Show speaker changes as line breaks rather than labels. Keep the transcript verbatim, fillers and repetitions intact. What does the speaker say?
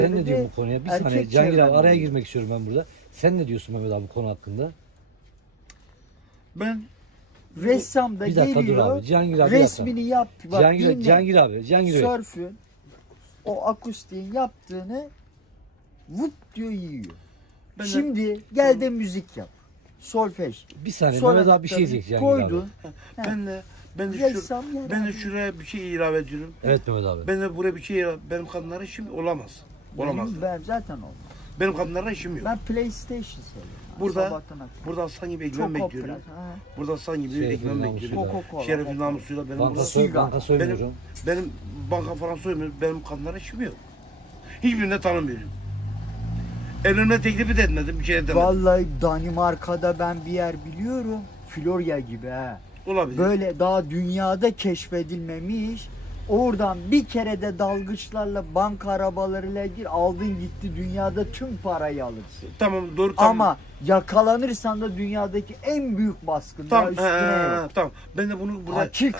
Sen ne diyorsun bu konuya? Bir
Erkek
saniye Cihangir abi
çevrem
araya
oluyor.
girmek istiyorum ben burada. Sen ne diyorsun Mehmet abi bu konu hakkında?
Ben
Ressam da
Bir dakika dur
geliyor,
abi. Cihangir abi
resmini yap. Bak,
Cihangir,
dinle.
Cihangir abi. Cihangir Bey.
Sörfün o akustiğin yaptığını vup diyor yiyor.
Ben de-
Şimdi gel de müzik yap. Solfej.
Bir saniye
Sol
Mehmet abi bir şey
anahtarını
diyecek Cihangir abi.
koydun.
ben de ben de şu,
Ressam yer
ben de
abi.
şuraya bir şey ilave ediyorum.
Evet Mehmet abi.
Ben de buraya bir şey ilave, benim kadınlara işim olamaz. Olamaz.
Benim, ben zaten olmaz.
Benim kadınlara işim yok.
Ben PlayStation seviyorum.
Burada-
Sabahtan akşama.
Burada aslan gibi ekmeğimi
Çok
bekliyorum.
opera. Ha.
Burada aslan gibi
Şerefin
ekmeğimi
namusuyla.
bekliyorum.
Coca-Cola.
Şerefin namusuyla benim
Banka,
burada,
soy,
sigara.
banka soymuyorum.
benim, benim banka falan soymuyorum. Benim kadınlara işim yok. Hiçbirine tanımıyorum. Evlenme teklifi de etmedim. Bir şey edemedim.
Vallahi Danimarka'da ben bir yer biliyorum. Florya gibi ha.
Olabilir.
Böyle daha dünyada keşfedilmemiş. Oradan bir kere de dalgıçlarla banka arabalarıyla gir aldın gitti dünyada tüm parayı alırsın.
Tamam doğru tamam.
Ama yakalanırsan da dünyadaki en büyük baskın.
Tamam,
Daha üstüne
he, he,
yok.
he, tamam. Ben de bunu burada
Açık